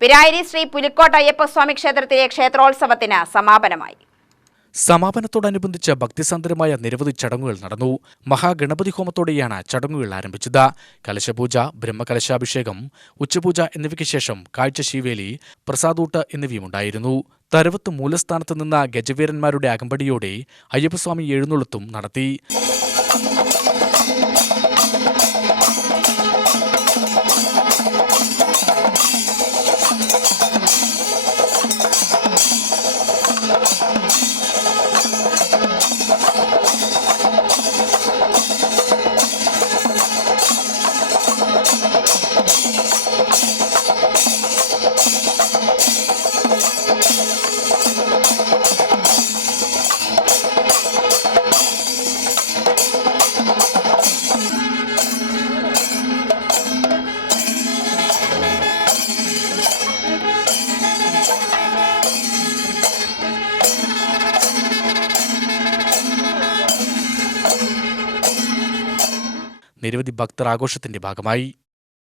പിരായിരി ശ്രീ പുലിക്കോട്ട് അയ്യപ്പസ്വാമി ക്ഷേത്രത്തിലെ ക്ഷേത്രോത്സവത്തിന് സമാപനമായി. സമാപനത്തോടനുബന്ധിച്ച് ഭക്തിസാന്ദ്രമായ നിരവധി ചടങ്ങുകൾ നടന്നു. മഹാഗണപതി ഹോമത്തോടെയാണ് ചടങ്ങുകൾ ആരംഭിച്ചത്. കലശപൂജ, ബ്രഹ്മകലശാഭിഷേകം, ഉച്ചപൂജ എന്നിവയ്ക്ക് ശേഷം കാഴ്ചശീവേലി, പ്രസാദൂട്ട് എന്നിവയുമുണ്ടായിരുന്നു. തരവത്ത് മൂലസ്ഥാനത്ത് നിന്ന് ഗജവീരന്മാരുടെ അകമ്പടിയോടെ അയ്യപ്പസ്വാമി എഴുന്നള്ളത്തും നടത്തി. നിരവധി ഭക്തർ ആഘോഷത്തിന്റെ ഭാഗമായി.